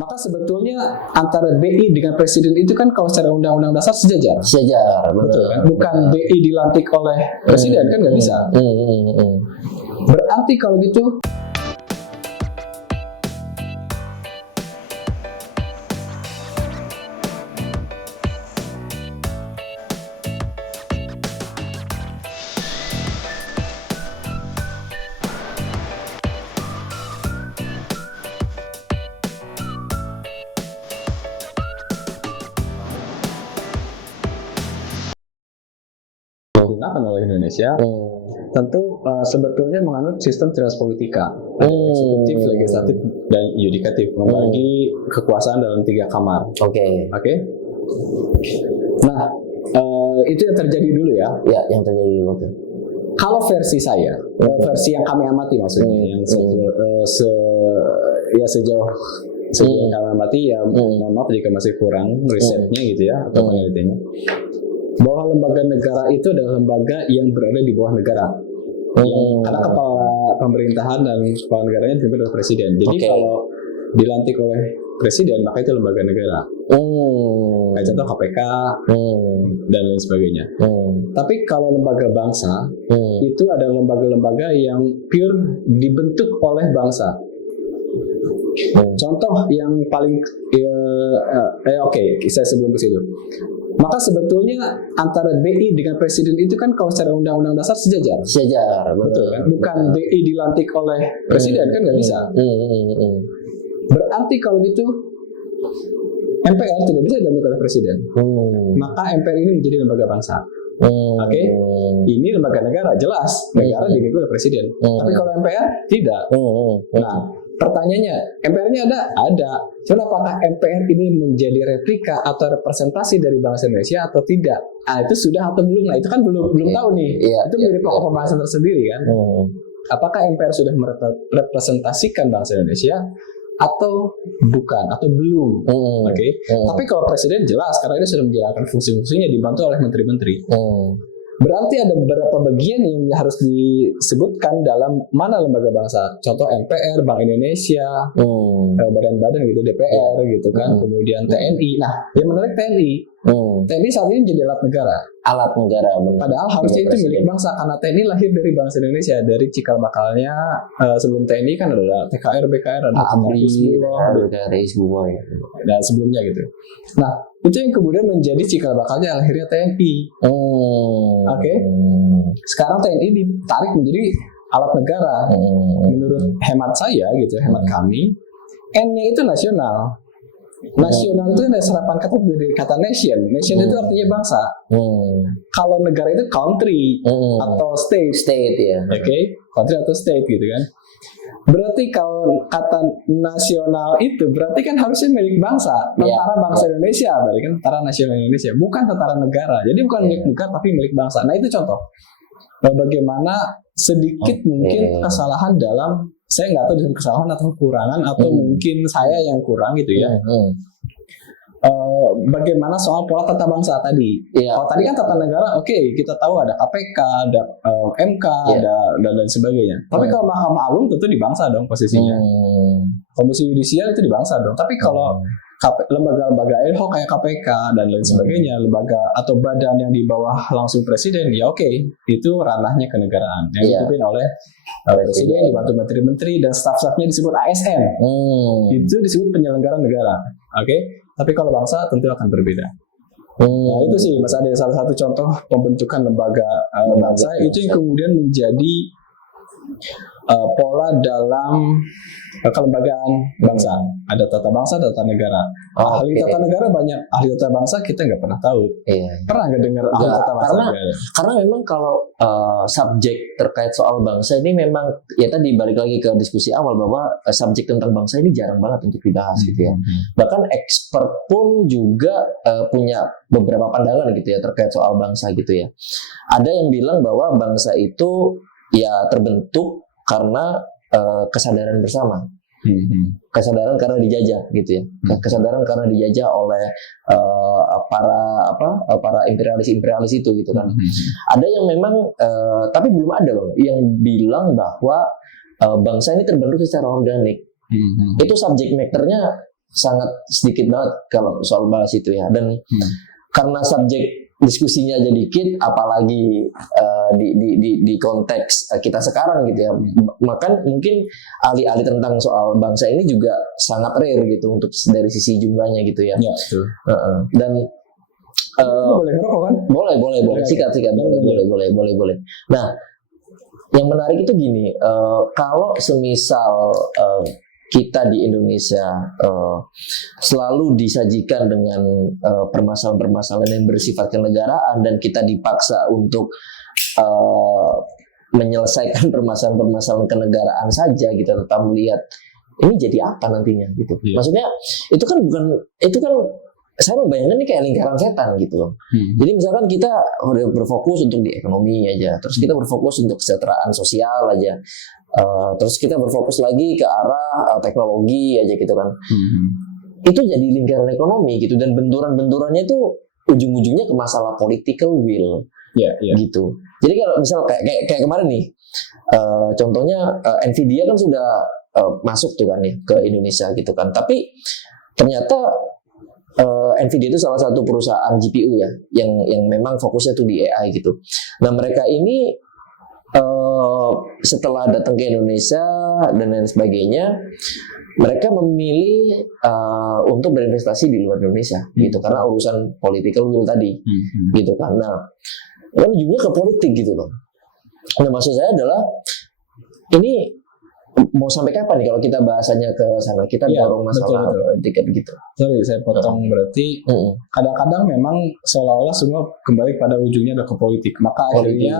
Maka sebetulnya antara BI dengan presiden itu kan kalau secara undang-undang dasar sejajar. Sejajar, Betul kan? Bukan BI dilantik oleh presiden kan nggak bisa. Berarti kalau gitu digunakan oleh Indonesia tentu sebetulnya menganut sistem trias politika, eksekutif, legislatif, dan yudikatif, membagi kekuasaan dalam 3 kamar. Oke. Nah, itu yang terjadi dulu ya. Ya, yang terjadi dulu. Kalau versi saya, versi yang kami amati maksudnya, yang sejauh yang kami amati ya, mohon maaf jika masih kurang risetnya gitu ya atau penelitiannya, bahwa lembaga negara itu adalah lembaga yang berada di bawah negara. Karena kepala pemerintahan dan kepala negaranya dipimpin oleh presiden. Jadi kalau dilantik oleh presiden maka itu lembaga negara. Kayak contoh KPK dan lain sebagainya. Tapi kalau lembaga bangsa itu adalah lembaga-lembaga yang pure dibentuk oleh bangsa. Contoh yang paling saya sebelum ke situ. Maka sebetulnya antara BI dengan presiden itu kan kalau secara undang-undang dasar sejajar. Sejajar, betul kan? Bukan BI dilantik oleh presiden kan nggak bisa. Berarti kalau gitu MPR tidak bisa dilantik oleh presiden. Maka MPR ini menjadi lembaga bangsa. Ini lembaga negara, jelas negara dilantik oleh presiden. Tapi kalau MPR tidak. Nah, pertanyaannya, MPR-nya ada. Cuma apakah MPR ini menjadi replika atau representasi dari bangsa Indonesia atau tidak? Itu sudah atau belum? Nah, itu kan belum tahu nih. Itu menjadi pokok pembahasan tersendiri kan. Apakah MPR sudah merepresentasikan bangsa Indonesia atau bukan atau belum? Tapi kalau presiden jelas karena dia sudah menjalankan fungsi-fungsinya dibantu oleh menteri-menteri. Berarti ada beberapa bagian yang harus disebutkan dalam mana lembaga bangsa. Contoh MPR, Bank Indonesia, badan-badan gitu, DPR gitu kan, kemudian TNI. Nah, yang menarik TNI. TNI saat ini jadi alat negara. Alat negara. Padahal harusnya itu milik bangsa karena TNI lahir dari bangsa Indonesia. Dari cikal bakalnya sebelum TNI kan ada TKR, BKR, ada Hizbullah ya. Dan sebelumnya gitu. Nah, itu yang kemudian menjadi cikal bakalnya akhirnya TNI. Sekarang TNI ditarik menjadi alat negara. Menurut hemat saya gitu, hemat kami, N-nya itu nasional. Nasional itu ada serapan kata dari kata nation. Nation itu artinya bangsa. Kalau negara itu country atau state. State ya. Country atau state gitu kan. Berarti kalau kata nasional itu berarti kan harusnya milik bangsa, tentara bangsa Indonesia, berarti kan tentara nasional Indonesia, bukan tentara negara. Jadi bukan milik negara tapi milik bangsa. Nah itu contoh bagaimana sedikit mungkin kesalahan dalam, saya nggak tahu dengan kesalahan atau kekurangan atau mungkin saya yang kurang gitu ya. Bagaimana soal pola tata bangsa tadi? Kalau tadi kan tata negara, kita tahu ada KPK, ada MK, ada dan sebagainya. Tapi kalau Mahkamah Agung tentu di bangsa dong posisinya. Komisi Yudisial itu di bangsa dong. Tapi kalau lembaga-lembaga ad hoc kayak KPK dan lain sebagainya, lembaga atau badan yang di bawah langsung presiden, itu ranahnya kenegaraan yang dipimpin oleh presiden, dibantu menteri-menteri dan staf-stafnya disebut ASN. Itu disebut penyelenggara negara. Tapi kalau bangsa tentu akan berbeda. Nah itu sih Mas Ade, salah satu contoh pembentukan lembaga bangsa itu yang kemudian menjadi pola dalam kelembagaan bangsa. Ada tata bangsa, tata negara. Ahli tata negara banyak, ahli tata bangsa kita nggak pernah tahu. Pernah nggak dengar ahli tata bangsa? Karena memang kalau subjek terkait soal bangsa ini memang ya tadi balik lagi ke diskusi awal bahwa subjek tentang bangsa ini jarang banget untuk dibahas gitu ya. Bahkan expert pun juga punya beberapa pandangan gitu ya terkait soal bangsa gitu ya. Ada yang bilang bahwa bangsa itu ya terbentuk karena kesadaran bersama, kesadaran karena dijajah gitu ya, kesadaran karena dijajah oleh para imperialis itu gitu kan. Ada yang memang tapi belum ada loh yang bilang bahwa bangsa ini terbentuk secara organik. Itu subject matter-nya sangat sedikit banget kalau soal bahas itu ya. Dan karena subjek diskusinya aja dikit, apalagi di konteks kita sekarang gitu ya. Maka mungkin ahli-ahli tentang soal bangsa ini juga sangat rare gitu untuk dari sisi jumlahnya gitu ya. Ya, betul. Dan boleh ngerokok kan? Boleh. Sikat. Boleh. Nah, yang menarik itu gini, kalau semisal kita di Indonesia selalu disajikan dengan permasalahan-permasalahan yang bersifat kenegaraan dan kita dipaksa untuk menyelesaikan permasalahan-permasalahan kenegaraan saja gitu, tetap melihat ini jadi apa nantinya gitu. Maksudnya itu kan saya membayangkan ini kayak lingkaran setan gitu loh. Jadi misalkan kita udah berfokus untuk di ekonomi aja, terus kita berfokus untuk kesejahteraan sosial aja, terus kita berfokus lagi ke arah teknologi aja gitu kan. Itu jadi lingkaran ekonomi gitu, dan benturan-benturannya itu ujung-ujungnya ke masalah political will gitu. Jadi kalau misal kayak kemarin nih, contohnya Nvidia kan sudah masuk tuh kan ya ke Indonesia gitu kan, tapi ternyata Nvidia itu salah satu perusahaan GPU ya, yang memang fokusnya tuh di AI gitu. Nah mereka ini setelah datang ke Indonesia dan lain sebagainya, mereka memilih untuk berinvestasi di luar Indonesia gitu, karena urusan political will tadi gitu kan. Nah ujungnya ke politik gitu loh. Nah maksud saya adalah ini mau sampai kapan nih kalau kita bahasanya ke sana, kita dorong masalah tiket gitu. Sorry, saya potong. Berarti kadang-kadang memang seolah-olah semua kembali pada ujungnya adalah ke politik. Maka akhirnya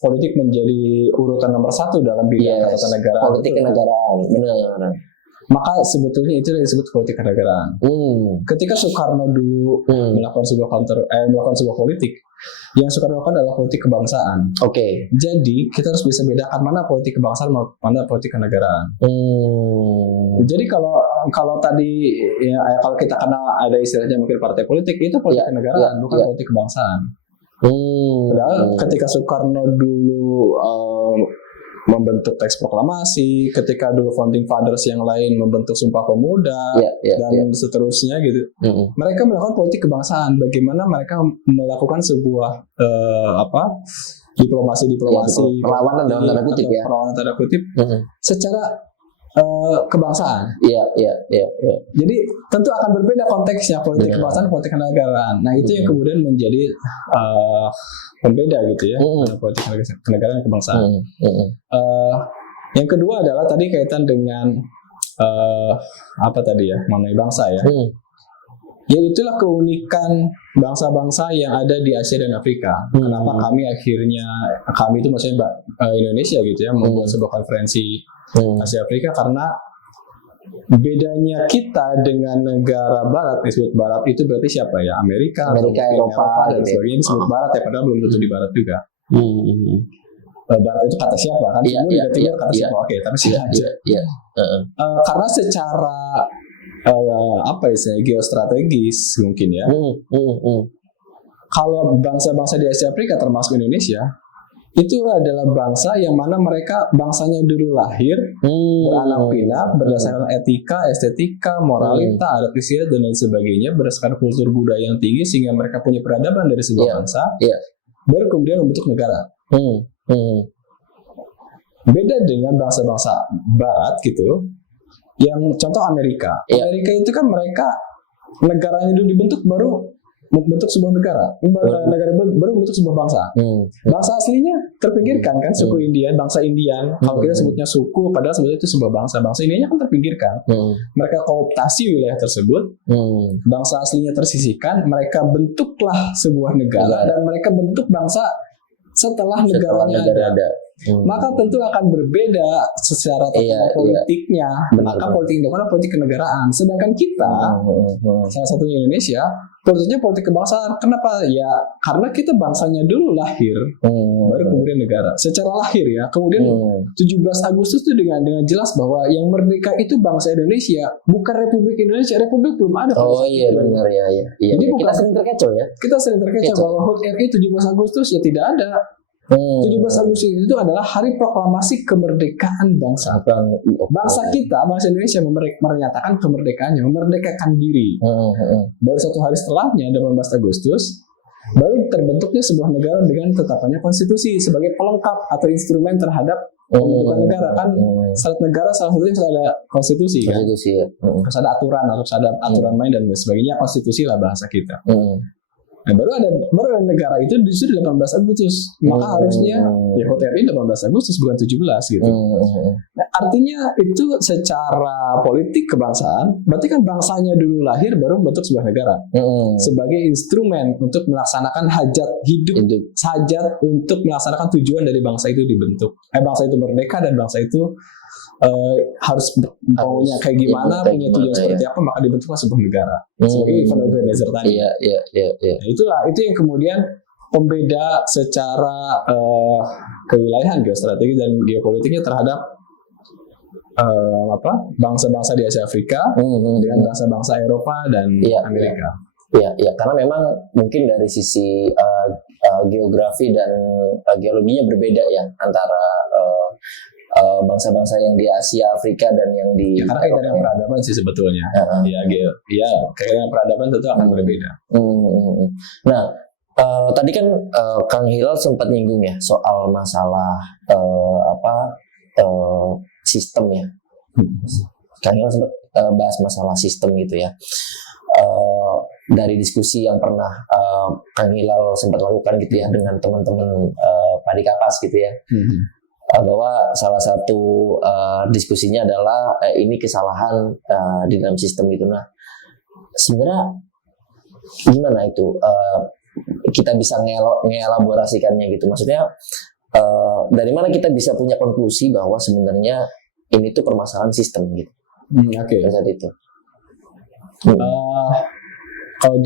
politik menjadi urutan nomor 1 dalam bidang ketatanegaraan. Politik kenegaraan, benar. Maka sebetulnya itu yang disebut politik kenegaraan. Ketika Soekarno dulu melakukan sebuah politik, yang Soekarno lakukan adalah politik kebangsaan. Jadi kita harus bisa bedakan mana politik kebangsaan, mana politik kenegaraan. Jadi kalau tadi ya, kalau kita karena ada istilahnya mungkin partai politik, itu politik kenegaraan, bukan politik kebangsaan. Padahal ketika Soekarno dulu membentuk teks proklamasi, ketika dulu founding fathers yang lain membentuk Sumpah Pemuda dan seterusnya gitu, mereka melakukan politik kebangsaan. Bagaimana mereka melakukan sebuah diplomasi perlawanan dalam tanda kutip ya, perlawanan tanda kutip secara kebangsaan. Jadi tentu akan berbeda konteksnya politik kebangsaan, politik kenegaraan. Nah itu yang kemudian menjadi pembeda gitu ya, politik kenegaraan dan kebangsaan. Yang kedua adalah tadi kaitan dengan apa tadi ya, mengenai bangsa ya. Ya itulah keunikan bangsa-bangsa yang ada di Asia dan Afrika. Kenapa kami itu maksudnya Indonesia gitu ya, membuat sebuah konferensi Asia Afrika, karena bedanya kita dengan negara Barat, disebut Barat itu berarti siapa ya? Amerika Eropa dan sebagainya disebut Barat ya, padahal belum tentu di Barat juga. Barat itu kata siapa kan? Timur juga Timur kata siapa? Oke, tapi sih aja. Karena secara geostrategis mungkin ya. Kalau bangsa-bangsa di Asia Afrika termasuk Indonesia, itu adalah bangsa yang mana mereka bangsanya dulu lahir beranak pinak berdasarkan etika, estetika, moralita, adat istiadat dan lain sebagainya, berdasarkan kultur budaya yang tinggi sehingga mereka punya peradaban dari sebuah bangsa, baru kemudian membentuk negara. Beda dengan bangsa-bangsa Barat gitu, yang contoh Amerika. Amerika itu kan mereka negaranya dulu dibentuk baru membentuk sebuah negara baru membentuk sebuah bangsa. Bangsa aslinya terpinggirkan kan, suku Indian, bangsa Indian. Kalau kita sebutnya suku, padahal sebetulnya itu sebuah bangsa. Bangsa Indianya kan terpinggirkan. Mereka kooptasi wilayah tersebut. Bangsa aslinya tersisihkan. Mereka bentuklah sebuah negara dan mereka bentuk bangsa setelah negaranya ada. Maka tentu akan berbeda secara politiknya. Maka politik itu kan politik kenegaraan. Sedangkan kita, salah satunya Indonesia, politiknya politik kebangsaan. Kenapa? Ya karena kita bangsanya dulu lahir, baru kemudian negara. Secara lahir ya. Kemudian 17 Agustus itu dengan jelas bahwa yang merdeka itu bangsa Indonesia, bukan Republik Indonesia. Republik belum ada. Benar ya. Jadi kita sering terkecoh ya. Kita sering terkecoh bahwa HUT RI 17 Agustus ya tidak ada. 17 Agustus itu adalah hari proklamasi kemerdekaan bangsa. Bangsa kita, bangsa Indonesia menyatakan kemerdekaannya, memerdekakan diri. Baru 1 hari setelahnya, 18 Agustus, baru terbentuknya sebuah negara dengan tetapannya konstitusi sebagai pelengkap atau instrumen terhadap pembentukan negara. Kan syarat negara salah satunya harus ada konstitusi kan. Konstitusi ya. Harus ada aturan main dan sebagainya. Konstitusi lah bahasa kita. Nah, baru ada negara itu justru 18 Agustus. Maka harusnya ya HOTRI 18 Agustus bukan 17 gitu. Nah, artinya itu secara politik kebangsaan, berarti kan bangsanya dulu lahir baru membentuk sebuah negara. Sebagai instrumen untuk melaksanakan hajat hidup, hajat untuk melaksanakan tujuan dari bangsa itu dibentuk. Bangsa itu merdeka dan bangsa itu harus maunya kayak gimana, punya tujuan seperti apa, maka dibentuklah sebuah negara sebagai event organizer tadi. Nah, itu yang kemudian pembeda secara kewilayahan, geostrategi dan geopolitiknya terhadap bangsa-bangsa di Asia Afrika dengan bangsa-bangsa Eropa dan Amerika. Ya, karena memang mungkin dari sisi geografi dan geologinya berbeda ya antara bangsa-bangsa yang di Asia, Afrika dan yang di karena kaitan peradaban sih sebetulnya. Kaitan peradaban tentu akan berbeda. Nah, tadi kan Kang Hilal sempat nyinggung ya soal masalah sistem ya. Kang Hilal sempat bahas masalah sistem gitu ya. Dari diskusi yang pernah Kang Hilal sempat lakukan gitu ya dengan teman-teman Padi Kapas gitu ya. Bahwa salah satu diskusinya adalah ini kesalahan di dalam sistem itu. Nah, sebenarnya gimana itu kita bisa ngelaborasikannya gitu? Maksudnya dari mana kita bisa punya konklusi bahwa sebenarnya ini tuh permasalahan sistem gitu? Saat itu. Kalau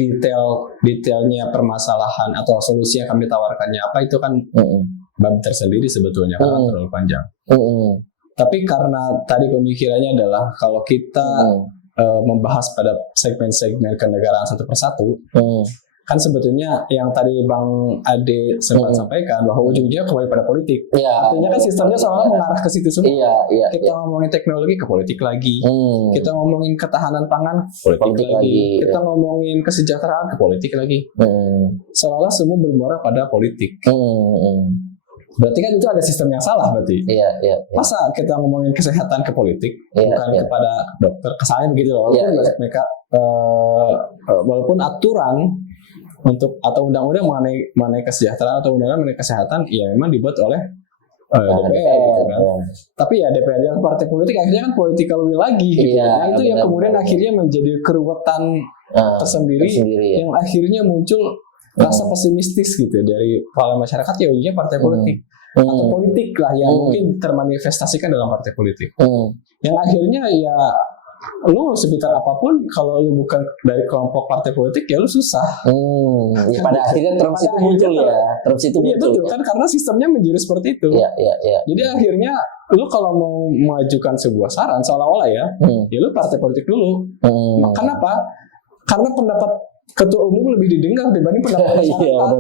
detailnya permasalahan atau solusi yang kami tawarkannya apa itu kan bab tersendiri sebetulnya karena terlalu panjang. Tapi karena tadi pemikirannya adalah kalau kita membahas pada segmen-segmen kenegaraan satu persatu, kan sebetulnya yang tadi Bang Ade sempat sampaikan bahwa ujung-ujungnya kembali pada politik. Artinya kan sistemnya seolah mengarah ke situ semua. Kita ngomongin teknologi ke politik lagi, kita ngomongin ketahanan pangan politik lagi, kita ngomongin kesejahteraan ke politik lagi. Seolah semua bermuara pada politik. Berarti kan itu ada sistem yang salah berarti. Masa kita ngomongin kesehatan ke politik, bukan kepada dokter, kesannya begitu loh. Walaupun mereka walaupun aturan untuk atau undang-undang mengenai kesejahteraan atau undang-undang mengenai kesehatan ya memang dibuat oleh DPR gitu kan. Tapi ya DPR yang partai politik akhirnya kan political will lagi gitu. Nah, itu yang kemudian akhirnya menjadi keruwetan tersendiri yang akhirnya muncul rasa pesimistis gitu dari kepala masyarakat ya ujungnya partai politik atau politik lah yang mungkin termanifestasikan dalam partai politik. Yang akhirnya ya lu sekitar apapun kalau lu bukan dari kelompok partai politik ya lu susah. Pada akhirnya terus itu muncul ya. Terus itu muncul. Iya betul kan karena sistemnya menjurus seperti itu. Jadi akhirnya lu kalau mau mengajukan sebuah saran seolah-olah ya lu partai politik dulu. Kenapa? Karena pendapat ketua umum lebih didengar dibanding pendapat masyarakat.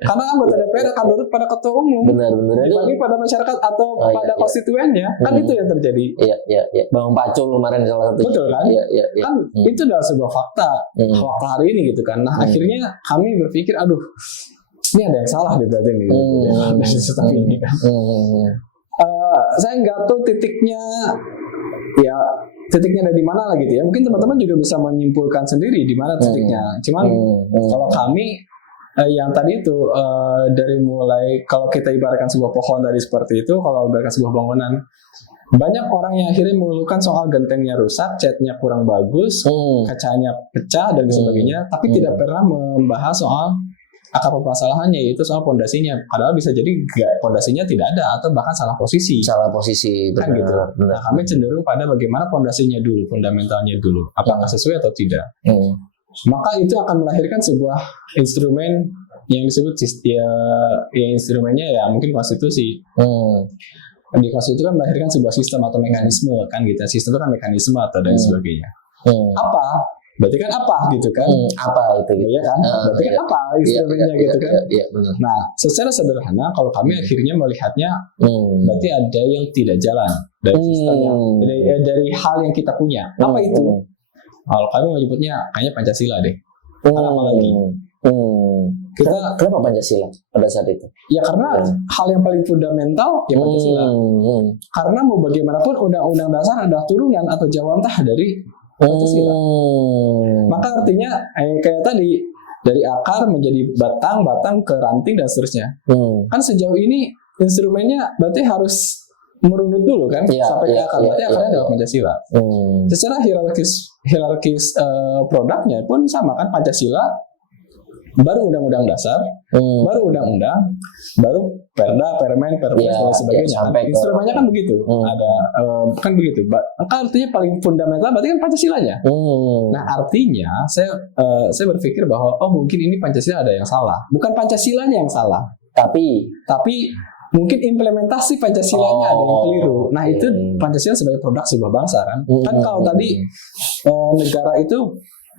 Karena anggota DPR akan menurut pada ketua umum dibanding pada masyarakat atau pada konstituennya. Kan itu yang terjadi. Bang Pacul kemarin salah satu. Betul kan? Kan itu adalah sebuah fakta hari ini gitu kan. Nah akhirnya kami berpikir aduh ini ada yang salah di berarti ini dari sistem ini kan. Saya nggak tahu titiknya ada di mana lah gitu ya. Mungkin teman-teman juga bisa menyimpulkan sendiri di mana titiknya. Cuman kalau kami yang tadi itu dari mulai kalau kita ibaratkan sebuah pohon tadi seperti itu, kalau ibaratkan sebuah bangunan, banyak orang yang akhirnya mengeluhkan soal gentengnya rusak, catnya kurang bagus, kacanya pecah dan sebagainya, tapi tidak pernah membahas soal akar permasalahannya, yaitu soal pondasinya. Padahal bisa jadi pondasinya tidak ada atau bahkan salah posisi kan gitu. Nah kami cenderung pada bagaimana pondasinya dulu, fundamentalnya dulu, apakah sesuai atau tidak. Maka itu akan melahirkan sebuah instrumen yang disebut instrumennya ya mungkin konstitusi. Di konstitusi kan melahirkan sebuah sistem atau mekanisme kan gitu. Sistem itu kan mekanisme atau dan sebagainya. Apa berarti kan apa gitu kan? Apa itu? Iya kan? Berarti kan apa istilahnya gitu kan? Iya, benar. Nah, secara sederhana kalau kami akhirnya melihatnya berarti ada yang tidak jalan dari sistem yang dari hal yang kita punya. Apa itu? Kalau kami menyebutnya kayaknya Pancasila deh. Karena apa lagi? Kenapa Pancasila pada saat itu? Ya karena hal yang paling fundamental ya Pancasila. Karena mau bagaimanapun undang-undang dasar adalah turunan atau jawantah dari Pancasila. Maka artinya kayak tadi dari akar menjadi batang ke ranting dan seterusnya. Kan sejauh ini instrumennya berarti harus merunut dulu kan sampai ke akar. Berarti akarnya adalah Pancasila. Secara hierarkis produknya pun sama kan, Pancasila, baru undang-undang dasar, baru undang-undang, baru perda, permen, perpres dan sebagainya. Instrumennya kan begitu. Ada kan begitu. Maka artinya paling fundamental berarti kan Pancasilanya. Nah, artinya saya berpikir bahwa mungkin ini Pancasila ada yang salah. Bukan Pancasilanya yang salah, tapi mungkin implementasi Pancasilanya ada yang keliru. Nah, itu Pancasila sebagai produk sebuah bangsa kan. Kan kalau tadi negara itu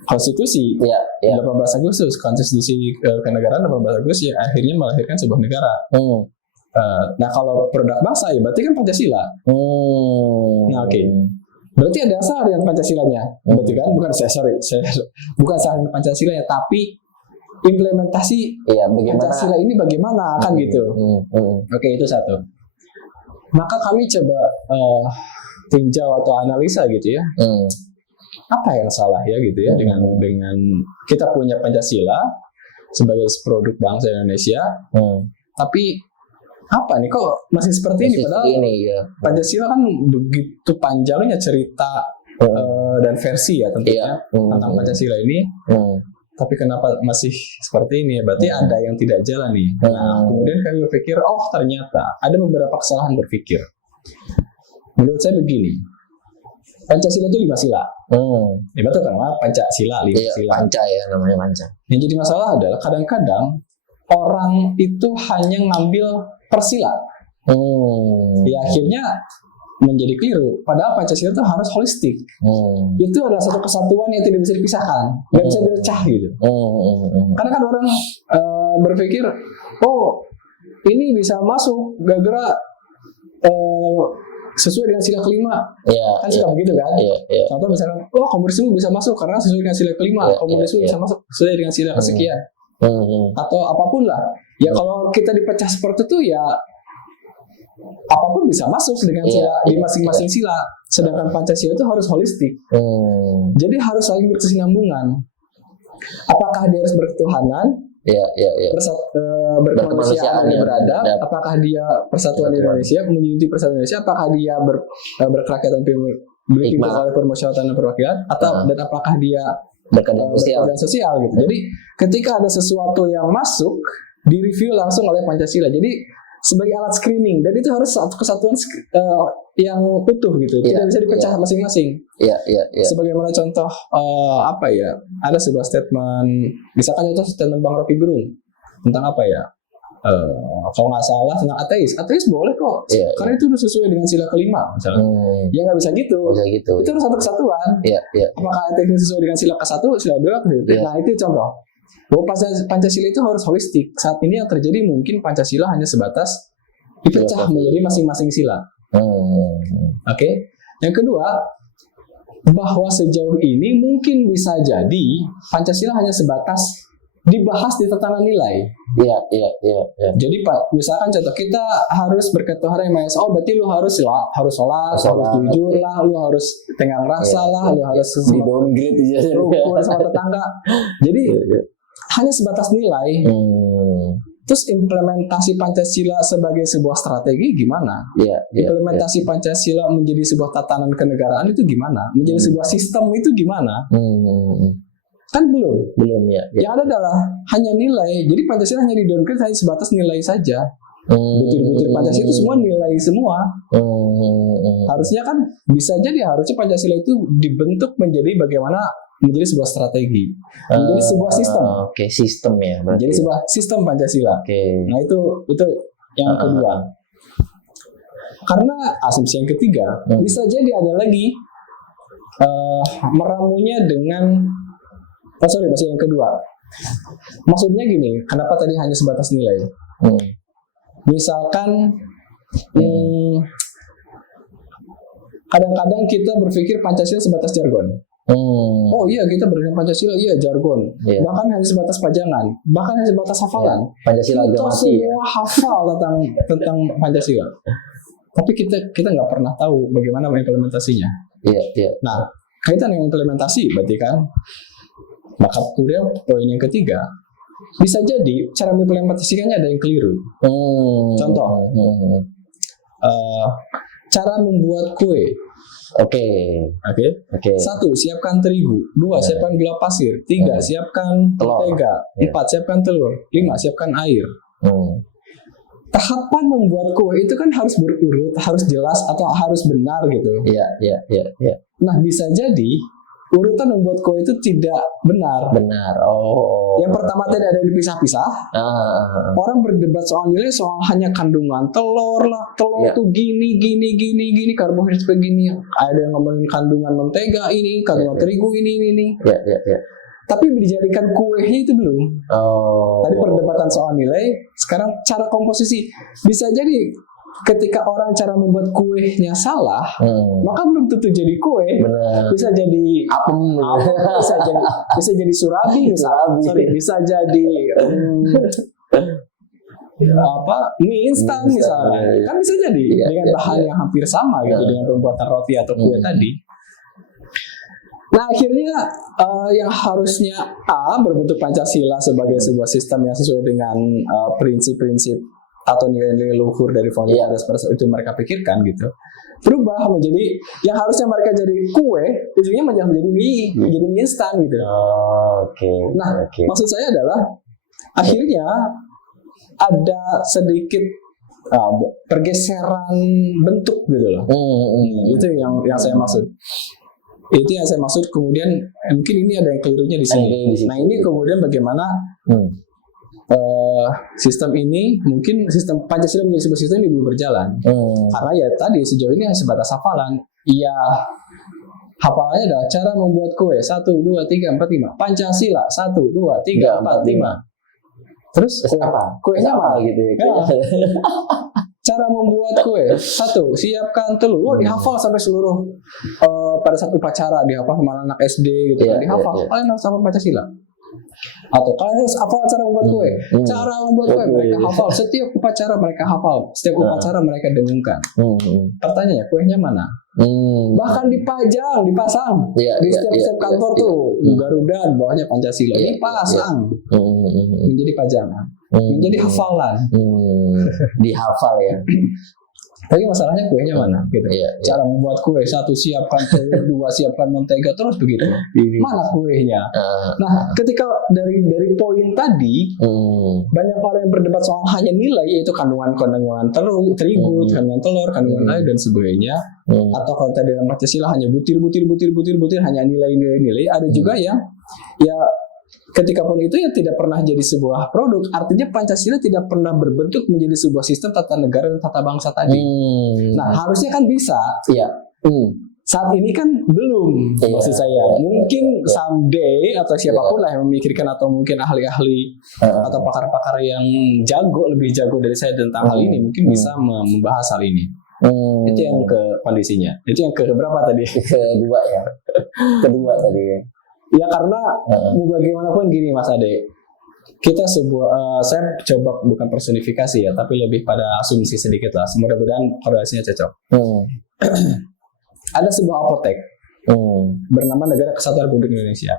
konstitusi 18 Agustus, konstitusi kenegaraan 18 Agustus yang akhirnya melahirkan sebuah negara. Nah, kalau produk bangsa ya berarti kan Pancasila. Nah, oke. Berarti ada salah dengan Pancasilanya. Berarti kan bukan bukan salah dengan Pancasilanya, tapi implementasi Pancasila ini bagaimana kan gitu. Oke, itu satu. Maka kami coba tinjau atau analisa gitu ya. Apa yang salah ya gitu ya dengan kita punya Pancasila sebagai produk bangsa Indonesia, tapi apa nih kok masih seperti ini, padahal Pancasila kan begitu panjangnya cerita dan versi ya tentunya tentang Pancasila ini, tapi kenapa masih seperti ini? Berarti ada yang tidak jalan nih. Nah, kemudian kami berpikir, ternyata ada beberapa kesalahan berpikir. Menurut saya begini, Pancasila itu 5 sila. Ya betul kan, Pancasila 5 sila. Panca ya, namanya Panca. Yang jadi masalah adalah kadang-kadang orang itu hanya ngambil per sila. Ya akhirnya menjadi keliru. Padahal Pancasila itu harus holistik. Itu adalah satu kesatuan yang tidak bisa dipisahkan, nggak bisa dipecah gitu. Karena kan orang berpikir, ini bisa masuk gara-gara sesuai dengan sila kelima, kan suka begitu kan? Contoh misalnya, komunisme bisa masuk karena sesuai dengan sila kelima, komunisme bisa masuk sesuai dengan sila kesekian, atau apapun lah. Ya kalau kita dipecah seperti itu ya apapun bisa masuk dengan sila di masing-masing sila. Sedangkan Pancasila itu harus holistik. Jadi harus saling berkesinambungan. Apakah dia harus berketuhanan? Berkemanusiaan dan beradab, apakah dia persatuan Indonesia, menjadi persatuan Indonesia, apakah dia berkerakyatan dipimpin oleh permusyawaratan dan perwakilan, dan apakah dia berkeadilan sosial gitu. Jadi ketika ada sesuatu yang masuk, direview langsung oleh Pancasila. Jadi sebagai alat screening, dan itu harus satu kesatuan yang utuh gitu, tidak bisa dipecah masing-masing. Sebagaimana contoh ada sebuah statement, misalkan contoh statement Bang Rocky Gerung tentang kalau nggak salah tentang ateis boleh kok, karena itu udah sesuai dengan sila kelima misalnya. Ya nggak bisa gitu. Itu harus satu kesatuan. Apakah ateis sesuai dengan sila ke-1, sila 2? Nah, itu contoh bahwa Pancasila itu harus holistik. Saat ini yang terjadi mungkin Pancasila hanya sebatas dipecah menjadi masing-masing sila. Oke. Yang kedua, bahwa sejauh ini mungkin bisa jadi Pancasila hanya sebatas dibahas di tatanan nilai. Jadi misalkan contoh, kita harus berketuhanan yang Maha Esa. Berarti lu harus sholat, harus jujur lah, lu harus tenggang rasa lah, lu harus di downgrade rukun sama tetangga. Jadi hanya sebatas nilai. Terus implementasi Pancasila sebagai sebuah strategi gimana? Implementasi Pancasila menjadi sebuah tatanan kenegaraan itu gimana? Menjadi sebuah sistem itu gimana? Kan belum ya. Yang ada adalah hanya nilai. Jadi Pancasila hanya di-downgrade hanya sebatas nilai saja. Butir-butir Pancasila itu semua nilai semua. Harusnya kan bisa jadi harusnya Pancasila itu dibentuk menjadi sebuah strategi, menjadi sebuah sistem. Sistem ya. Menjadi sebuah sistem Pancasila. Nah itu yang kedua. Karena asumsi yang ketiga bisa jadi ada lagi meramunya dengan Masih yang kedua. Maksudnya gini, kenapa tadi hanya sebatas nilai? Misalkan kadang-kadang kita berpikir Pancasila sebatas jargon. Oh iya, kita berpikir Pancasila jargon. Bahkan hanya sebatas pajangan, bahkan hanya sebatas hafalan. Pancasila kita mati, semua hafal tentang Pancasila. Tapi kita nggak pernah tahu bagaimana implementasinya. Nah, kaitan dengan implementasi berarti kan, maka kemudian poin yang ketiga, bisa jadi cara mengimplementasikannya ada yang keliru. Contoh, cara membuat kue. Oke. Satu, siapkan terigu. Dua, siapkan gula pasir. Tiga, siapkan mentega. Empat, siapkan telur. Lima, siapkan air. Tahapan membuat kue itu kan harus berurut, harus jelas atau harus benar gitu. Iya. Nah, bisa jadi urutan membuat kue itu tidak benar. Yang pertama tadi ada dipisah-pisah. Orang berdebat soal nilai, soal hanya kandungan telur lah. Telur tuh gini, karbohidrat begini. Ada yang ngomongin kandungan mentega ini, kandungan terigu ini. Tapi dijadikan kuenya itu belum. Tadi perdebatan soal nilai, sekarang cara komposisi. Bisa jadi ketika orang cara membuat kuenya salah, maka belum tentu jadi kue. Bisa jadi apem, bisa jadi surabi, bisa jadi mie instan misalnya. Kan bisa jadi dengan bahan yang hampir sama gitu, dengan pembuatan roti atau kue tadi. Nah, akhirnya yang harusnya berbentuk Pancasila sebagai sebuah sistem yang sesuai dengan prinsip-prinsip atau nilai-nilai luhur dari founders itu mereka pikirkan gitu, berubah menjadi yang harusnya mereka jadi kue, ujungnya menjadi mie, menjadi mie instan gitu. Maksud saya adalah akhirnya ada sedikit pergeseran bentuk gitu loh. Itu yang saya maksud. Kemudian mungkin ini ada yang kelirunya di sini. Nah, ini kemudian bagaimana sistem ini, mungkin sistem Pancasila menjadi sebuah sistem yang belum berjalan. Karena ya tadi sejauh ini sebatas hafalan. Iya, hafalannya adalah cara membuat kue 1, 2, 3, 4, 5. Pancasila 1, 2, 3, 4, 5. Terus apa? Kuenya apa gitu ya? Cara membuat kue 1, siapkan telur. Dihafal sampai seluruh pada saat upacara, dihafal sama anak SD gitu. Dihafal. Kalian harus hafal Pancasila. Atau kalian harus hafal cara membuat kue. Cara membuat kue mereka hafal. Setiap upacara mereka hafal. Setiap upacara mereka dengungkan. Pertanyaannya, kuenya mana? Bahkan dipasang di setiap kantor tuh Garuda, bawahnya Pancasila. Ini pasang menjadi pajangan, menjadi hafalan. Dihafal ya. Tapi masalahnya kuenya mana? Gitu. Cara membuat kue 1, siapkan telur. 2, siapkan mentega, terus begitu. Mana kuenya? Nah, ketika dari poin tadi, banyak orang yang berdebat soal hanya nilai, yaitu kandungan terigu, kandungan telur, kandungan air dan sebagainya. Atau kalau tadi dalam Pancasila hanya butir, hanya nilai. Ada juga yang ketika pun itu tidak pernah jadi sebuah produk. Artinya Pancasila tidak pernah berbentuk menjadi sebuah sistem tata negara dan tata bangsa tadi. Nah, harusnya kan bisa. Saat ini kan belum. Maksud saya, mungkin someday atau siapapun lah yang memikirkan, atau mungkin ahli-ahli atau pakar-pakar yang lebih jago dari saya tentang hal ini, mungkin bisa membahas hal ini. Itu yang ke kondisinya. Itu yang ke berapa tadi? Kedua ya. Kedua tadi ya. Ya karena bagaimanapun gini Mas Ade, kita saya coba bukan personifikasi ya, tapi lebih pada asumsi sedikit lah. Mudah-mudahan korelasinya cocok. Ada sebuah apotek bernama Negara Kesatuan Republik Indonesia.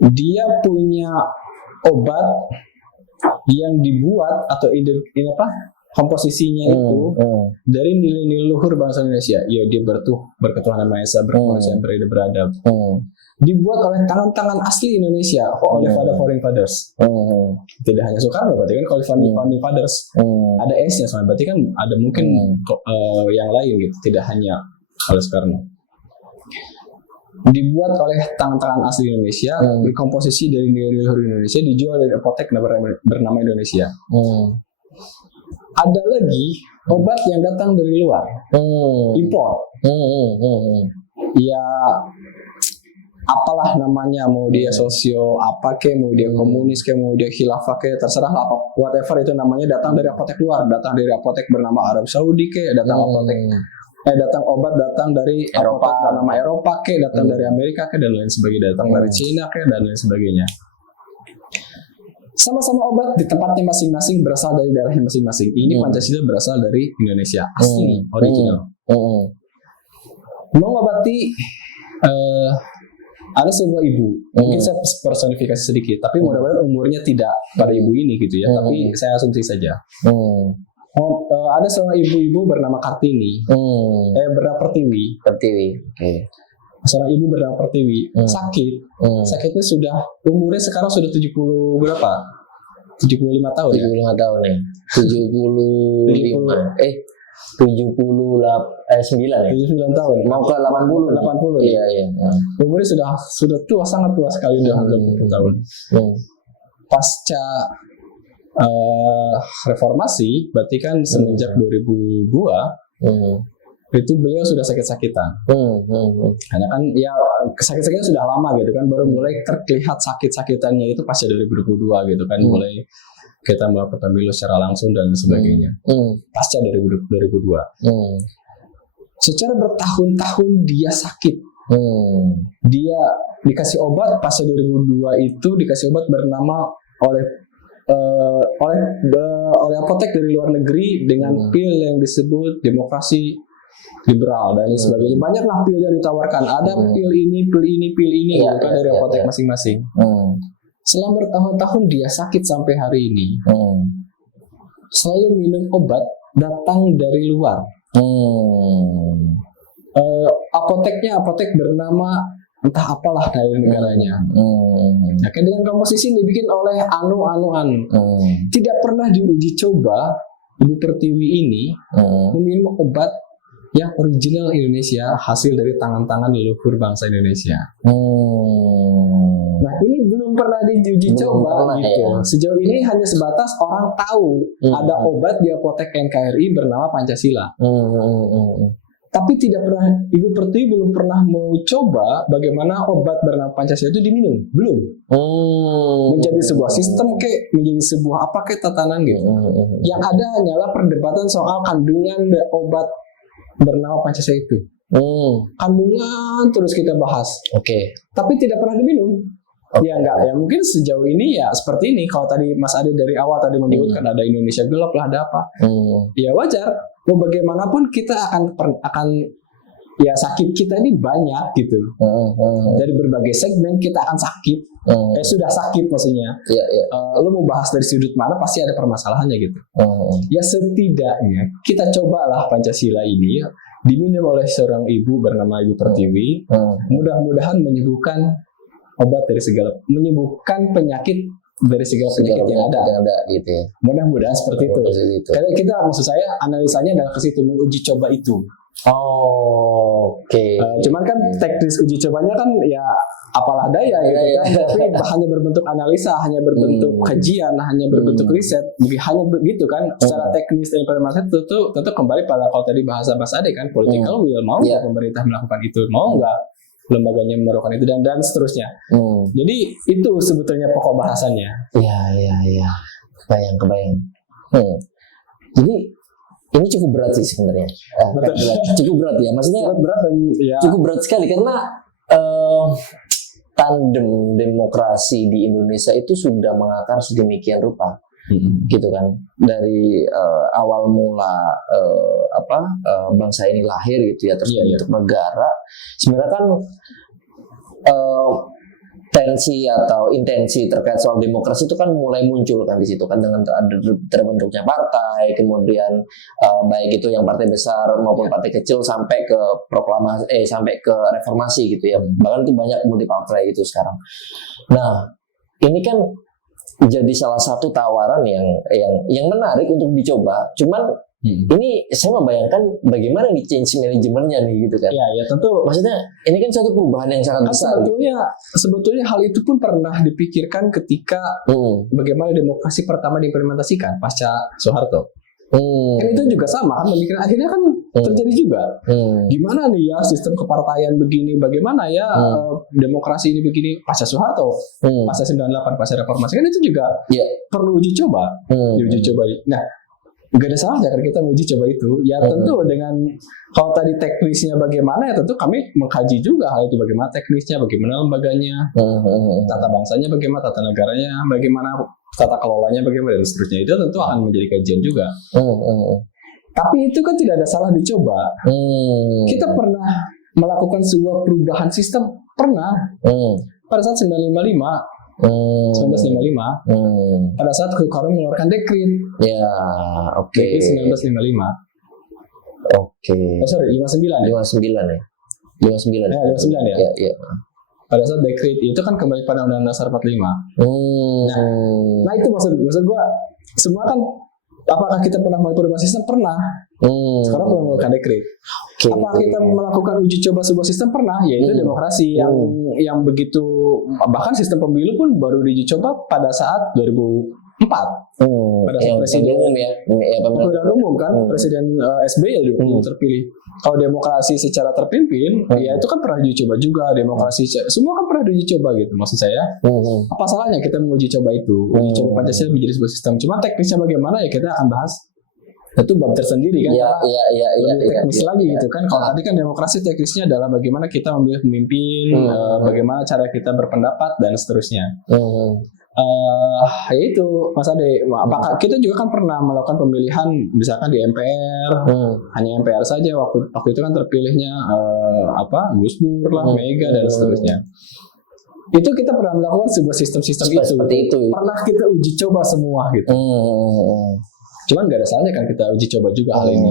Dia punya obat yang dibuat atau komposisinya itu dari nilai-nilai luhur bangsa Indonesia. Ya, dia berketuhanan Maha Esa, bermanusia, beradab. Dibuat oleh tangan-tangan asli Indonesia, oleh founding fathers. Tidak hanya Soekarno, berarti kan kalau founding fathers ada S-nya, soalnya berarti kan ada mungkin yang lain gitu, tidak hanya oleh Soekarno. Dibuat oleh tangan-tangan asli Indonesia, komposisi dari nilai luhur Indonesia, dijual dari apotek bernama Indonesia. Ada lagi obat yang datang dari luar, impor. Ya apalah namanya, mau dia sosio apa ke, mau dia komunis ke, mau dia khilafah ke, terserah lah, whatever itu namanya, datang dari apotek luar, datang dari apotek bernama Arab Saudi ke, datang datang obat datang dari Eropa, apotek bernama Eropa ke, datang dari Amerika ke, dan lain sebagainya, datang dari Cina ke, dan lain sebagainya. Sama-sama obat di tempatnya masing-masing, berasal dari daerahnya masing-masing. Ini Pancasila berasal dari Indonesia asli, original. Mengobati ada sebuah ibu, mungkin saya personifikasi sedikit, tapi mudah-mudahan umurnya tidak pada ibu ini gitu ya, tapi saya asumsi saja. Ada seorang ibu-ibu bernama Kartini, bernama Pertiwi. Oke. Seorang ibu bernama Pertiwi sakit, sakitnya sudah, umurnya sekarang sudah 70 berapa? 75 tahun ya? 75 tahun ya. 79 ya. 79 tahun. Mau ke 80. 80 ya. Iya. Umurnya sudah tua, sangat tua sekali, udah 20 tahun. Pasca reformasi, berarti kan semenjak 2002 itu beliau sudah sakit-sakitan. Karena kan ya sakit-sakitnya sudah lama gitu kan, baru mulai terlihat sakit-sakitannya itu pasca 2022 gitu kan, mulai kita melakukan pemilu secara langsung dan sebagainya. Pasca 2002. Secara bertahun-tahun dia sakit. Dia dikasih obat pasca 2002 itu, dikasih obat bernama oleh apotek dari luar negeri dengan pil yang disebut demokrasi liberal dan sebagainya. Banyaklah pil yang ditawarkan. Ada pil ini gitu kan, dari apotek masing-masing. Selama bertahun-tahun dia sakit sampai hari ini. Selalu minum obat datang dari luar. Apoteknya apotek bernama entah apalah dari negaranya. Nah, dengan komposisi yang dibikin oleh anu. Tidak pernah diuji coba Ibu Pertiwi ini meminum obat yang original Indonesia, hasil dari tangan-tangan leluhur bangsa Indonesia. Nah, ini belum pernah diuji coba gitu. Ya. Sejauh ini hanya sebatas orang tahu ada obat di apotek NKRI bernama Pancasila. Tapi tidak pernah, Ibu Pertiwi belum pernah mau coba bagaimana obat bernama Pancasila itu diminum, belum. Menjadi sebuah sistem menjadi sebuah tatanan gitu. Yang ada hanyalah perdebatan soal kandungan obat bernama Pancasila itu. Kandungan terus kita bahas. Tapi tidak pernah diminum. Ya enggak, ya mungkin sejauh ini ya seperti ini. Kalau tadi Mas Ade dari awal tadi menyebutkan ada Indonesia gelap lah, ada apa? Ya wajar. Mau bagaimanapun kita akan ya sakit kita ini banyak gitu. Dari berbagai segmen kita akan sakit. Sudah sakit maksudnya. Lo mau bahas dari sudut mana pasti ada permasalahannya gitu. Ya setidaknya kita cobalah Pancasila ini diminum oleh seorang ibu bernama Ibu Pertiwi. Mudah-mudahan menyembuhkan penyakit dari segala penyakit yang ada gitu ya. Mudah-mudahan seperti itu. Karena kita, maksud saya, analisanya adalah ke situ, menguji coba itu. Cuman kan teknis uji cobanya kan ya apalah daya gitu kan, tapi hanya berbentuk analisa, hanya berbentuk kajian, hanya berbentuk riset, hanya begitu kan. Secara teknis dan implementasi tentu kembali pada kalau tadi bahasa Mas Ade kan, political will, mau nggak pemerintah melakukan itu, mau nggak lembaganya melakukan itu, dan seterusnya. Jadi itu sebetulnya pokok bahasannya. Iya. Kebayang. Jadi ini cukup berat sih sebenarnya. Cukup berat ya, maksudnya cukup berat sekali karena tandem demokrasi di Indonesia itu sudah mengakar sedemikian rupa. Gitu kan, dari awal mula bangsa ini lahir gitu ya, terus bentuk negara. Sebenarnya kan tensi atau intensi terkait soal demokrasi itu kan mulai muncul kan di situ kan, dengan terbentuknya partai, kemudian baik itu yang partai besar maupun partai kecil sampai ke proklamasi sampai ke reformasi gitu ya, bahkan itu banyak multi partai itu sekarang. Nah, ini kan jadi salah satu tawaran yang menarik untuk dicoba. Cuman ini saya membayangkan bagaimana nih change manajemennya nih gitu kan. Ya tentu. Maksudnya ini kan suatu perubahan yang sangat besar. Sebetulnya hal itu pun pernah dipikirkan ketika bagaimana demokrasi pertama diimplementasikan pasca Soeharto. Kan itu juga sama kan, memikirkan akhirnya kan terjadi juga. Gimana nih ya sistem kepartaian begini, bagaimana ya demokrasi ini begini pasca Soeharto, pasca 98, pasca reformasi kan itu juga perlu uji coba. Uji coba. Nah, gak ada salahnya kan kita uji coba itu. Ya tentu dengan kalau tadi teknisnya bagaimana ya tentu kami mengkaji juga hal itu, bagaimana teknisnya, bagaimana lembaganya, tata bangsanya bagaimana, tata negaranya bagaimana, tata kelolanya bagaimana dan seterusnya. Itu tentu akan menjadi kajian juga. Tapi itu kan tidak ada salah dicoba. Kita pernah melakukan sebuah perubahan sistem, pernah pada saat 1955 pada saat Soekarno mengeluarkan dekret. Ya, oke. Dekret 1955. Oke. Sorry, 59 ya? 59 ya? 59 ya? 59 ya? Iya. Pada saat dekret itu kan kembali pada Undang-Undang Dasar 45. Nah itu maksud gue, semua kan apakah kita pernah melakukan perubahan sistem? Pernah. Sekarang pernah melakukan dekret. Apakah kita melakukan uji coba sebuah sistem? Pernah. Yaitu demokrasi yang begitu, bahkan sistem pemilu pun baru diuji coba pada saat 2004. Pada saat presiden pemilihan umum kan, presiden SBY dulu terpilih. Kalau demokrasi secara terpimpin, ya itu kan pernah diuji coba juga. Demokrasi semua kan pernah diuji coba gitu. Maksud saya, apa salahnya kita menguji coba itu? Uji coba Pancasila menjadi sebuah sistem. Cuma teknisnya bagaimana ya kita akan bahas. Itu bab tersendiri kan. Lebih teknis lagi gitu kan. Kalau tadi kan demokrasi teknisnya adalah bagaimana kita memilih pemimpin, bagaimana cara kita berpendapat dan seterusnya. Ya itu Mas Ade, apakah kita juga kan pernah melakukan pemilihan misalkan di MPR, hanya MPR saja waktu itu kan terpilihnya Gus Dur lah, Mega dan seterusnya. Itu kita pernah melakukan sebuah sistem-sistem seperti itu. Pernah kita uji coba semua gitu. Cuman gak ada salahnya kan kita uji coba juga hal ini.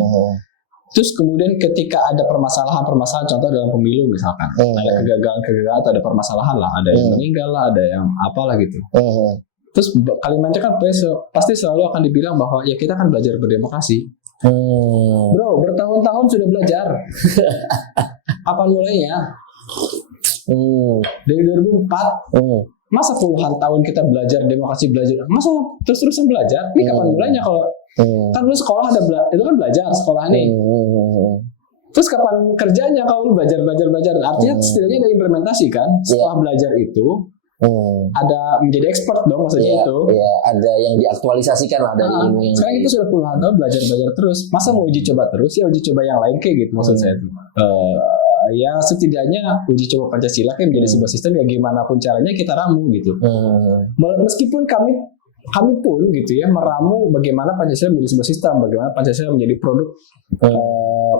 Terus kemudian ketika ada permasalahan-permasalahan, contoh dalam pemilu misalkan, ada kegagalan-kegagalan atau ada permasalahan lah, ada yang meninggal lah, ada yang apalah gitu. Terus kalimatnya kan pasti selalu akan dibilang bahwa ya kita kan belajar berdemokrasi. Bro, bertahun-tahun sudah belajar. Apa mulainya? Dari 2004. Masa puluhan tahun kita belajar demokrasi, masa terus-terusan belajar? Ini kapan mulainya kalau kan lu sekolah itu kan belajar sekolah nih. Terus kapan kerjanya kalau lu belajar? Artinya setidaknya ada implementasi kan. Setelah belajar itu ada menjadi expert dong maksudnya itu. Iya, ada yang diaktualisasikan lah dari ilmu yang. Sekarang itu sudah puluhan tahun belajar terus. Masa mau uji coba terus? Ya uji coba yang lain kayak gitu maksud saya itu. Ya setidaknya uji coba Pancasila kan menjadi sebuah sistem yang gimana pun caranya kita ramu gitu. Meskipun kami pun gitu ya meramu bagaimana Pancasila menjadi sebuah sistem, bagaimana Pancasila menjadi produk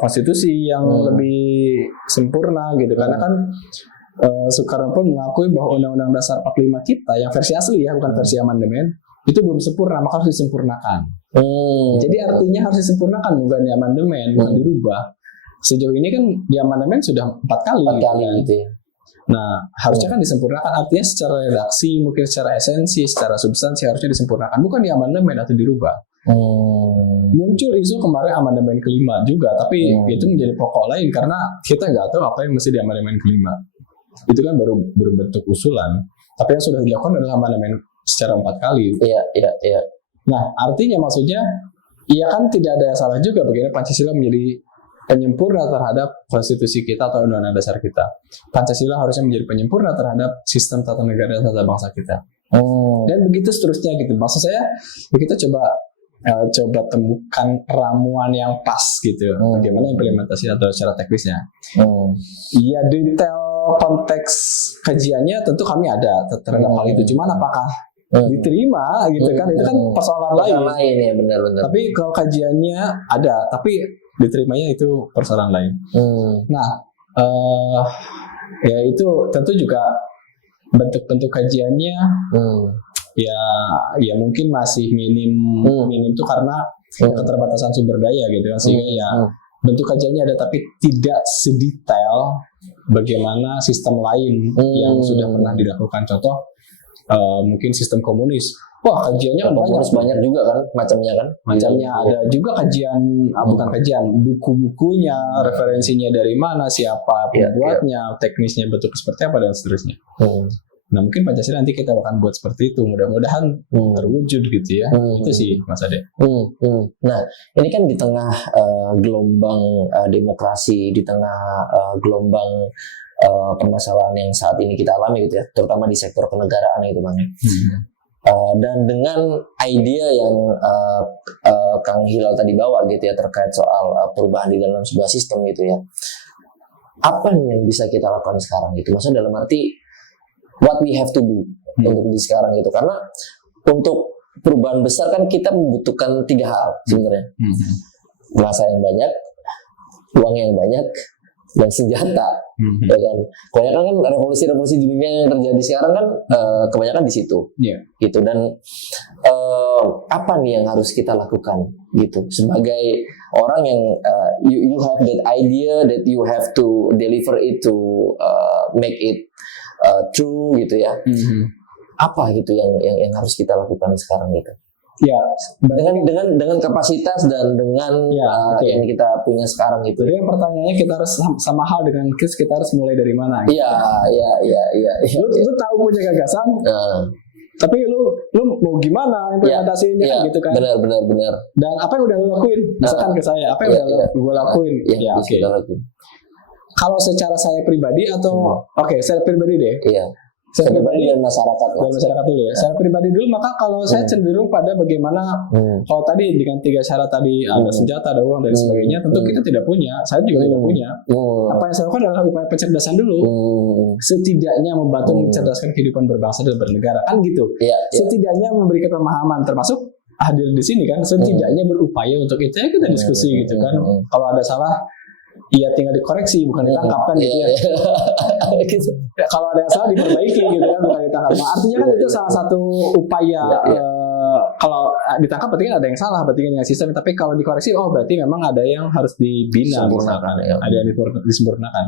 konstitusi yang lebih sempurna gitu. Karena kan Soekarno pun mengakui bahwa Undang-Undang Dasar 45 kita yang versi asli ya, bukan versi amandemen, itu belum sempurna, maka harus disempurnakan. Jadi artinya harus disempurnakan, bukan di amandemen, bukan dirubah. Sejauh ini kan di amandemen sudah 4 kali gitu ya. Nah, harusnya kan disempurnakan, artinya secara redaksi, mungkin secara esensi, secara substansi harusnya disempurnakan, bukan di amandemen atau dirubah. Muncul isu kemarin amandemen kelima juga, tapi itu menjadi pokok lain karena kita nggak tahu apa yang mesti di amandemen kelima. Itu kan baru berbentuk usulan, tapi yang sudah dilakukan adalah amandemen secara 4 kali. Iya. Nah, artinya maksudnya, iya kan tidak ada yang salah juga bagaimana Pancasila menjadi penyempurna terhadap konstitusi kita atau undang-undang dasar kita. Pancasila harusnya menjadi penyempurna terhadap sistem tata negara dan tata bangsa kita. Dan begitu seterusnya gitu. Maksud saya, kita coba temukan ramuan yang pas gitu. Bagaimana implementasi atau secara teknisnya. Iya, detail konteks kajiannya tentu kami ada terhadap hal itu. Cuman apakah diterima gitu kan? Itu kan persoalan lain ya, benar-benar. Tapi kalau kajiannya ada, tapi diterimanya itu persoalan lain. Nah, ya itu tentu juga bentuk-bentuk kajiannya ya mungkin masih minim tuh karena keterbatasan sumber daya gitu kan, sehingga ya bentuk kajiannya ada tapi tidak sedetail bagaimana sistem lain yang sudah pernah dilakukan. Contoh mungkin sistem komunis. Wah, kajiannya banyak juga kan macamnya ada juga kajian bukan kajian, buku-bukunya, referensinya dari mana, siapa pembuatnya, teknisnya bentuk seperti apa dan seterusnya. Nah mungkin Pancasila nanti kita akan buat seperti itu, mudah-mudahan terwujud gitu ya. Itu sih Mas Ade. Nah ini kan di tengah gelombang demokrasi, di tengah gelombang permasalahan yang saat ini kita alami gitu ya, terutama di sektor kenegaraan itu Bang. Dan dengan idea yang Kang Hilal tadi bawa gitu ya terkait soal perubahan di dalam sebuah sistem gitu ya, apa nih yang bisa kita lakukan sekarang gitu? Maksudnya dalam arti what we have to do untuk di sekarang gitu, karena untuk perubahan besar kan kita membutuhkan 3 hal sebenarnya, masa yang banyak, uang yang banyak, dan senjata, ya kan? Kebanyakan kan revolusi-revolusi di dunia yang terjadi sekarang kan kebanyakan di situ, gitu. Dan apa nih yang harus kita lakukan, gitu, sebagai orang yang you have that idea that you have to deliver it to make it true, gitu ya. Apa gitu yang harus kita lakukan sekarang gitu? Ya, dengan kapasitas dan dengan yang kita punya sekarang gitu. Jadi pertanyaannya kita harus sama hal dengan Chris, kita harus mulai dari mana? Iya. Lu tahu punya gagasan, tapi lu mau gimana implementasinya gitu kan? Benar. Dan apa yang udah lu lakuin? Misalkan ke saya, apa yang udah gue lakuin? Kalau secara saya pribadi atau saya pribadi deh. Saya pribadi dan masyarakat dulu ya. Saya pribadi dulu, maka kalau saya cenderung pada bagaimana kalau tadi dengan 3 syarat tadi, ada senjata, ada uang dan sebagainya, tentu kita tidak punya. Saya juga tidak punya. Apa yang saya lakukan adalah upaya pencerdasan dulu. Setidaknya membantu mencerdaskan kehidupan berbangsa dan bernegara, kan gitu. Setidaknya memberikan pemahaman, termasuk hadir di sini kan. Setidaknya berupaya untuk itu ya, kita diskusi gitu kan. Kalau ada salah, tinggal dikoreksi, bukan ditangkap kan gitu ya. Kalau ada yang salah diperbaiki gitu kan, bukan ditangkap. Nah, artinya kan itu salah satu upaya. Kalau ditangkap berarti kan ada yang salah, berarti kan yang sistem. Tapi kalau dikoreksi, berarti memang ada yang harus dibina, ada yang disempurnakan.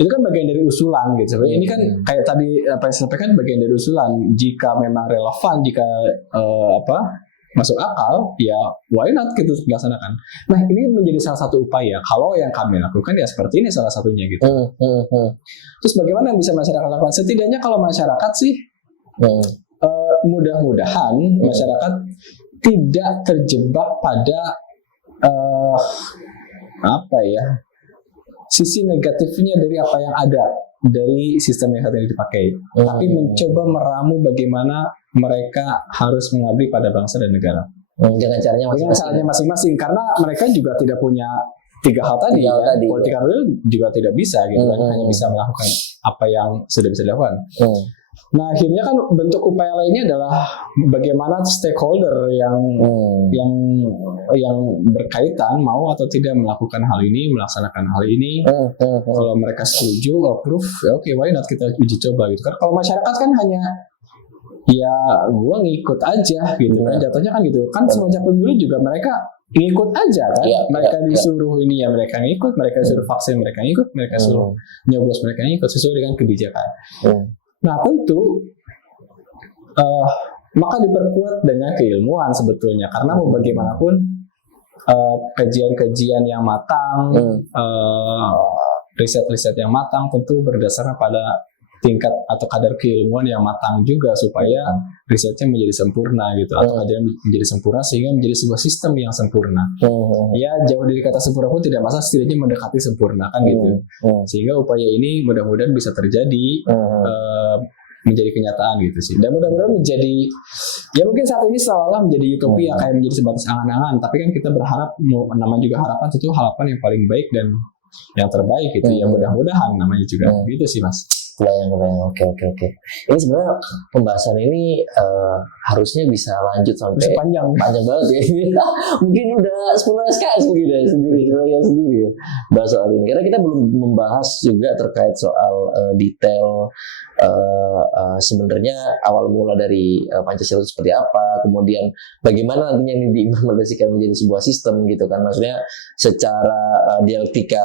Itu kan bagian dari usulan gitu. Ini kan kayak tadi apa yang saya sampaikan, bagian dari usulan. Jika memang relevan, jika masuk akal, ya why not gitu dilaksanakan. Nah ini menjadi salah satu upaya. Kalau yang kami lakukan ya seperti ini salah satunya gitu. Terus bagaimana yang bisa masyarakat lakukan? Setidaknya kalau masyarakat sih mudah-mudahan masyarakat tidak terjebak pada sisi negatifnya dari apa yang ada dari sistem yang saat ini dipakai, tapi mencoba meramu bagaimana mereka harus mengabdi pada bangsa dan negara dengan caranya masing-masing, karena mereka juga tidak punya 3 hal tadi ya. Political will juga tidak bisa gitu kan, hanya bisa melakukan apa yang sudah bisa dilakukan. Nah akhirnya kan bentuk upaya lainnya adalah bagaimana stakeholder yang berkaitan mau atau tidak melakukan hal ini, melaksanakan hal ini. Kalau mereka setuju, approve, ya oke, why not kita uji coba gitu kan. Kalau masyarakat kan hanya ya gua ngikut aja gitu kan, jatuhnya kan gitu kan. Semenjak pemilu juga mereka ngikut aja kan, mereka disuruh ini ya mereka ngikut, mereka disuruh vaksin mereka ngikut, mereka suruh nyoblos mereka ngikut sesuai dengan kebijakan. Nah tentu maka diperkuat dengan keilmuan sebetulnya, karena mau bagaimanapun kajian-kajian yang matang, riset-riset yang matang tentu berdasarkan pada tingkat atau kadar keilmuan yang matang juga, supaya risetnya menjadi sempurna gitu, atau kajian menjadi sempurna sehingga menjadi sebuah sistem yang sempurna. Ya jauh dari kata sempurna pun tidak masalah, setidaknya mendekati sempurna kan gitu. Sehingga upaya ini mudah-mudahan bisa terjadi, menjadi kenyataan gitu sih. Dan mudah-mudahan menjadi, ya mungkin saat ini seolah menjadi utopia, kayak menjadi sebatas angan-angan, tapi kan kita berharap, namanya juga harapan, itu harapan yang paling baik dan yang terbaik gitu. Ya mudah-mudahan namanya juga gitu sih Mas. Kebayang. Oke. Ini sebenarnya pembahasan ini harusnya bisa lanjut sampai panjang banget ya. Mungkin udah 10 SKS sendiri ya bahas soal ini, karena kita belum membahas juga terkait soal detail sebenarnya awal mula dari Pancasila itu seperti apa, kemudian bagaimana nantinya ini diimplementasikan menjadi sebuah sistem gitu kan. Maksudnya secara dialektika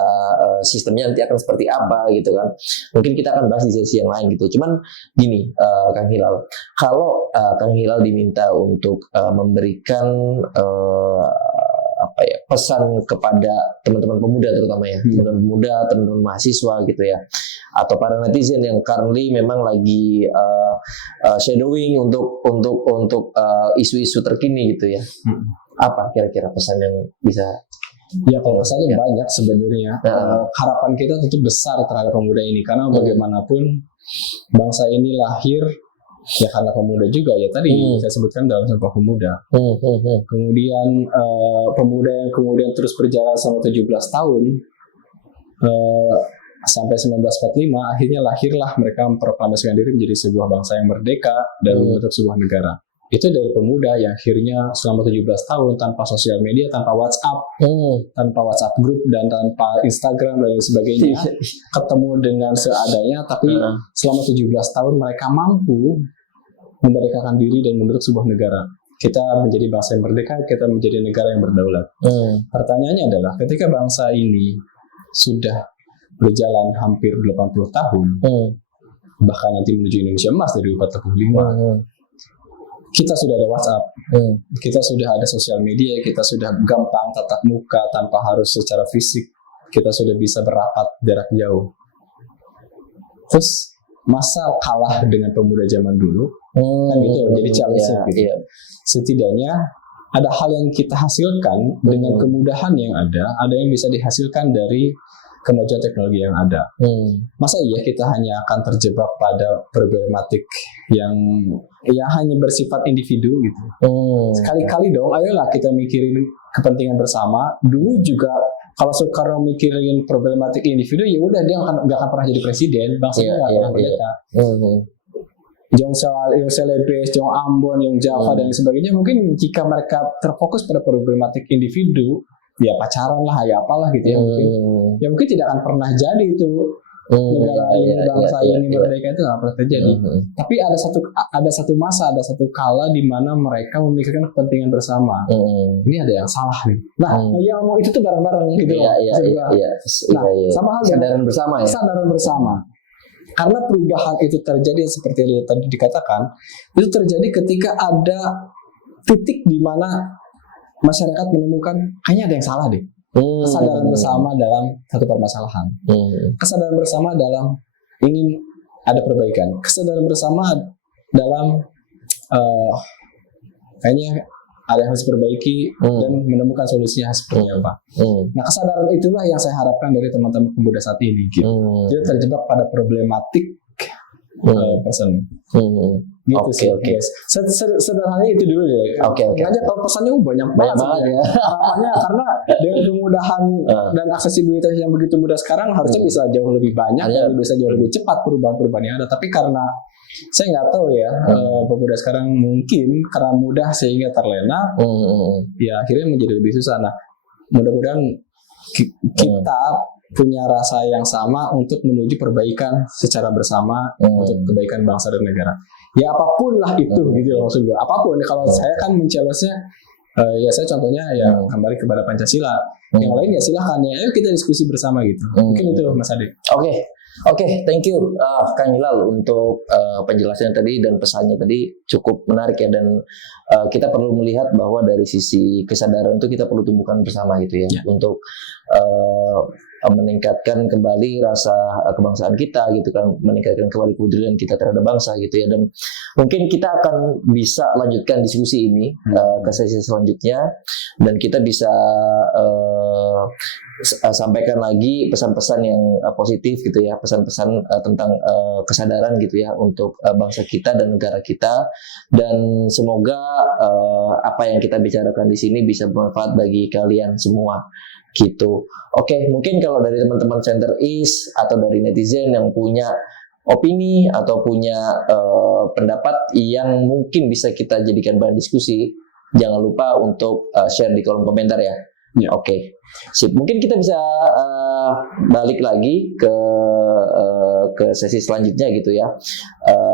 sistemnya nanti akan seperti apa gitu kan. Mungkin kita akan bahas di sesi yang lain gitu. Cuman gini, Kang Hilal, kalau Kang Hilal diminta untuk memberikan apa ya, pesan kepada teman-teman pemuda terutama ya, teman-teman pemuda, teman-teman mahasiswa gitu ya, atau para netizen yang currently memang lagi shadowing untuk isu-isu terkini gitu ya. Apa kira-kira pesan yang bisa? Ya kalau pesannya banyak sebenarnya. Harapan kita tentu besar terhadap pemuda ini karena bagaimanapun bangsa ini lahir ya karena pemuda juga ya tadi saya sebutkan dalam Sumpah Pemuda. Kemudian pemuda yang kemudian terus berjalan selama 17 tahun sampai 1945 akhirnya lahirlah mereka memproklamasikan diri menjadi sebuah bangsa yang merdeka dan membentuk sebuah negara. Itu dari pemuda yang akhirnya selama 17 tahun tanpa sosial media, tanpa WhatsApp, tanpa WhatsApp group dan tanpa Instagram dan sebagainya, ketemu dengan seadanya, tapi selama 17 tahun mereka mampu memerdekakan diri dan membentuk sebuah negara. Kita menjadi bangsa yang merdeka, kita menjadi negara yang berdaulat. Pertanyaannya adalah ketika bangsa ini sudah berjalan hampir 80 tahun, bahkan nanti menuju Indonesia Emas dari 45, kita sudah ada WhatsApp, kita sudah ada sosial media, kita sudah gampang tatap muka tanpa harus secara fisik, kita sudah bisa berapat jarak jauh. Terus masa kalah dengan pemuda zaman dulu? Kan gitu, jadi challenge gitu. Setidaknya ada hal yang kita hasilkan dengan kemudahan yang ada yang bisa dihasilkan dari kemajuan teknologi yang ada. Masa iya kita hanya akan terjebak pada problematik yang ya hanya bersifat individu gitu. Sekali-kali dong, ayolah kita mikirin kepentingan bersama. Dulu juga kalau Soekarno mikirin problematik individu, ya udah dia nggak akan pernah jadi presiden, bangsanya nggak pernah merdeka. Jong Selebes, Jong Ambon, Jong Java dan sebagainya, mungkin jika mereka terfokus pada problematik individu, ya pacaran lah, ya apalah gitu ya, mungkin tidak akan pernah jadi itu negara ini, bangsa ini merdeka itu nggak pernah terjadi. Tapi ada satu masa, ada satu kala di mana mereka memikirkan kepentingan bersama. Ini ada yang salah nih. Nah, yang mau itu tuh bareng-bareng gitu. Sama hal kesadaran bersama ya. Kesadaran bersama. Karena perubahan itu terjadi seperti yang tadi dikatakan, itu terjadi ketika ada titik di mana masyarakat menemukan kayaknya ada yang salah deh. Kesadaran bersama dalam satu permasalahan. Kesadaran bersama dalam ingin ada perbaikan. Kesadaran bersama dalam kayaknya ada yang harus diperbaiki dan menemukan solusinya seperti apa. Nah, kesadaran itulah yang saya harapkan dari teman-teman pemuda saat ini. Gitu. Dia terjebak pada problematik person. Gitu sih. Yes. Sederhananya itu dulu ya. Makanya kalau pesannya banyak banget ya. Harapannya karena dengan kemudahan dan aksesibilitas yang begitu mudah sekarang harusnya bisa jauh lebih banyak dan bisa jauh lebih cepat perubahan-perubahan yang ada. Tapi karena saya nggak tahu ya, pemuda sekarang mungkin karena mudah sehingga terlena, ya akhirnya menjadi lebih susah. Nah, mudah-mudahan kita punya rasa yang sama untuk menuju perbaikan secara bersama untuk kebaikan bangsa dan negara. Ya apapun lah itu gitu loh maksud gue. Apapun. Kalau saya kan men-challenge-nya ya saya contohnya ya kembali kepada Pancasila. Yang lain ya silahkan ya. Ayo kita diskusi bersama gitu. Mungkin itu Mas Ade. Oke, thank you Kang Hilal untuk penjelasannya tadi dan pesannya tadi cukup menarik ya, dan kita perlu melihat bahwa dari sisi kesadaran itu kita perlu tumbuhkan bersama gitu ya. Untuk meningkatkan kembali rasa kebangsaan kita gitu kan, meningkatkan kembali kepedulian kita terhadap bangsa gitu ya. Dan mungkin kita akan bisa lanjutkan diskusi ini ke sesi selanjutnya, dan kita bisa sampaikan lagi pesan-pesan yang positif gitu ya, pesan-pesan tentang kesadaran gitu ya untuk bangsa kita dan negara kita, dan semoga apa yang kita bicarakan di sini bisa bermanfaat bagi kalian semua gitu. Oke, mungkin kalau dari teman-teman Center East atau dari netizen yang punya opini atau punya pendapat yang mungkin bisa kita jadikan bahan diskusi, jangan lupa untuk share di kolom komentar ya. Oke, sip. Mungkin kita bisa balik lagi ke sesi selanjutnya gitu ya.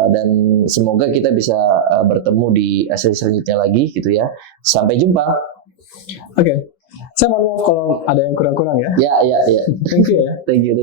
Dan semoga kita bisa bertemu di sesi selanjutnya lagi gitu ya. Sampai jumpa. Oke. Saya mohon maaf kalau ada yang kurang-kurang ya. Ya. Thank you ya. Thank you.